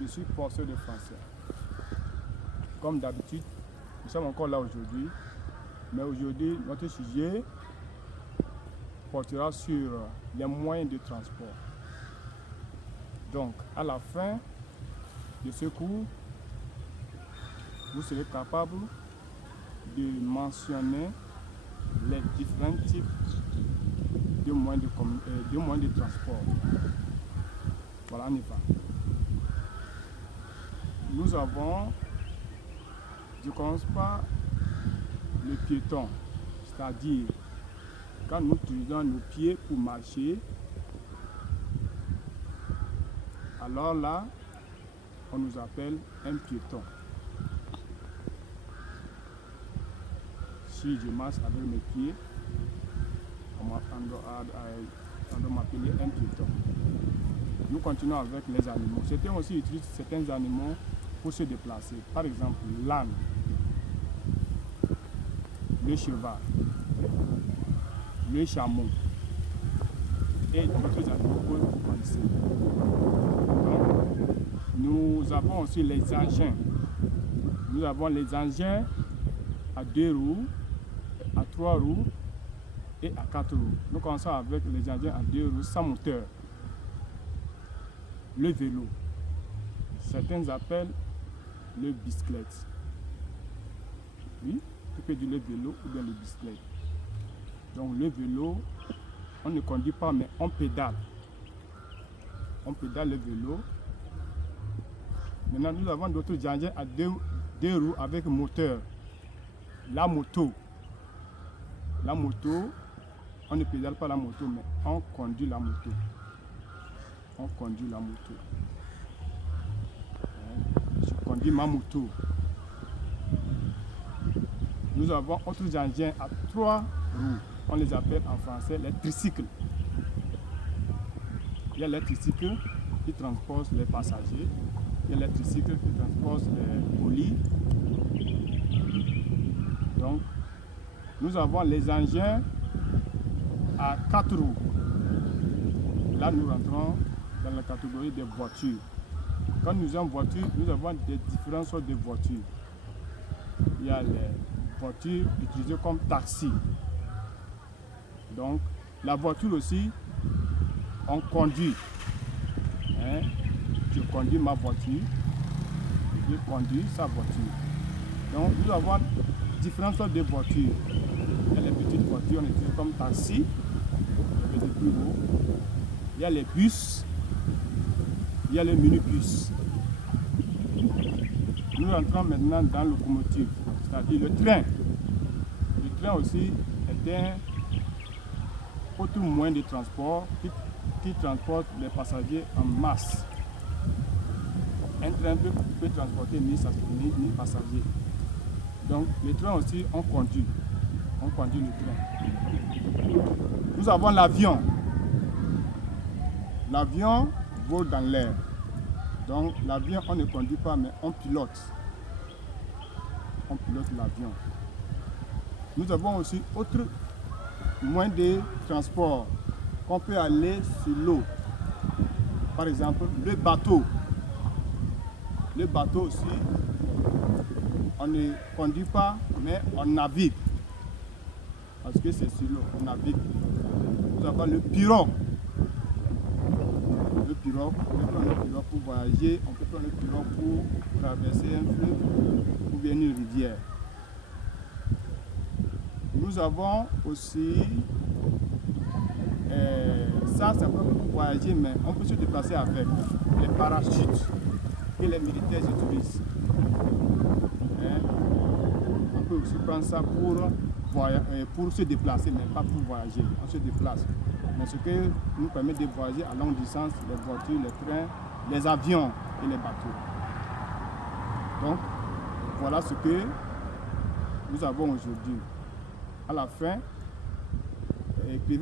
je suis professeur de français. Comme d'habitude, nous sommes encore là aujourd'hui, mais aujourd'hui, notre sujet portera sur les moyens de transport. Donc, à la fin de ce cours, vous serez capable de mentionner les différents types de moyens de transport. Voilà, on y va. Nous avons, je commence par le piéton, c'est-à-dire quand nous utilisons nos pieds pour marcher, alors là, on nous appelle un piéton. Si je marche avec mes pieds, on doit m'appeler un piéton. Nous continuons avec les animaux. Certains aussi utilisent certains animaux pour se déplacer. Par exemple, l'âne, le cheval, le chameau et d'autres animaux que vous connaissez. Donc, nous avons aussi les engins. Nous avons les engins à 2 roues, à 3 roues et à 4 roues. Nous commençons avec les engins à 2 roues sans moteur. Le vélo. Certains appellent le bicyclette. Oui, tu peux dire le vélo ou bien le bicyclette. Donc le vélo, on ne conduit pas mais on pédale. On pédale le vélo. Maintenant nous avons d'autres engins à 2 roues avec moteur. La moto. La moto, on ne pédale pas la moto mais on conduit la moto. On conduit la moto. Je conduis ma moto. Nous avons autres engins à 3 roues. On les appelle en français les tricycles. Il y a les tricycles qui transportent les passagers. Il y a les tricycles qui transportent les colis. Donc, nous avons les engins à 4 roues. Là, nous rentrons dans la catégorie des voitures. Quand nous avons voiture, nous avons des différentes sortes de voitures. Il y a les voitures utilisées comme taxi. Donc, la voiture aussi, on conduit. Je conduis ma voiture, je conduis sa voiture. Donc, nous avons différentes sortes de voitures. Il y a les petites voitures, on utilise comme taxi, les plus gros. Il y a les bus, il y a les minibus. Nous rentrons maintenant dans le locomotive, c'est-à-dire le train. Le train aussi est un autre moyen de transport qui transporte les passagers en masse. Un train peut transporter 1000 passagers. Donc le train aussi, on conduit. On conduit le train. Nous avons l'avion. L'avion vole dans l'air. Donc l'avion, on ne conduit pas, mais on pilote. On pilote l'avion. Nous avons aussi autre moyen de transport qu'on peut aller sur l'eau. Par exemple, le bateau. Le bateau aussi, on ne conduit pas, mais on navigue. Parce que c'est sur l'eau, on navigue. Nous avons le pirogue. Le pirogue, on peut prendre le pirogue pour voyager, on peut prendre le pirogue pour traverser un fleuve ou bien une rivière. Nous avons aussi, ça c'est pour voyager, mais on peut se déplacer avec les parachutes que les militaires utilisent. On peut aussi prendre ça pour se déplacer, mais pas pour voyager. On se déplace. Mais ce qui nous permet de voyager à longue distance, les voitures, les trains, les avions et les bateaux. Donc, voilà ce que nous avons aujourd'hui. À la fin, écrivez